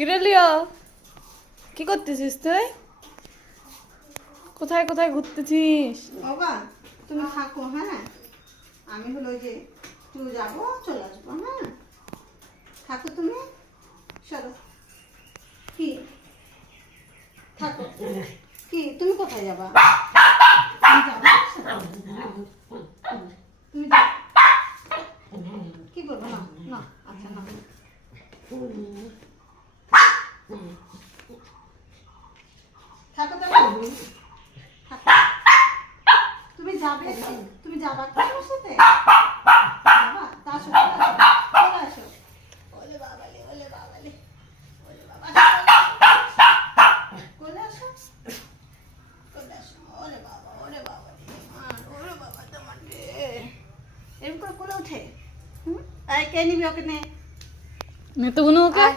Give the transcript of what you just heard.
কিরে লিও, কি করতেছিস তুই? কোথায় কোথায় ঘুরতেছিস? বাবা তুমি থাকো, হ্যাঁ আমি হলো যে একটু যাবো, চলে আসবো। হ্যাঁ থাকো তুমি, সরো। কি থাকো, কি তুমি কোথায় যাবা? তুমি যাবা? তুমি যাও। কি বলবো? না না, আচ্ছা না, থাকো তাহলে। থাকো। তুমি যাবে তো? তুমি যাবা কি আমার সাথে? বাবা তা আসো, চলে আসো। ওলে বাবালে, ওলে বাবালে, ওলে বাবা, কোলে আসো, কোলে আসো। ওলে বাবা, ওলে বাবা রে, ওলে বাবা তোমার রে। এরকম করে কোলে ওঠে। এই কে নিবি ওকে? নে নে তো গুনো ওকে। আয়,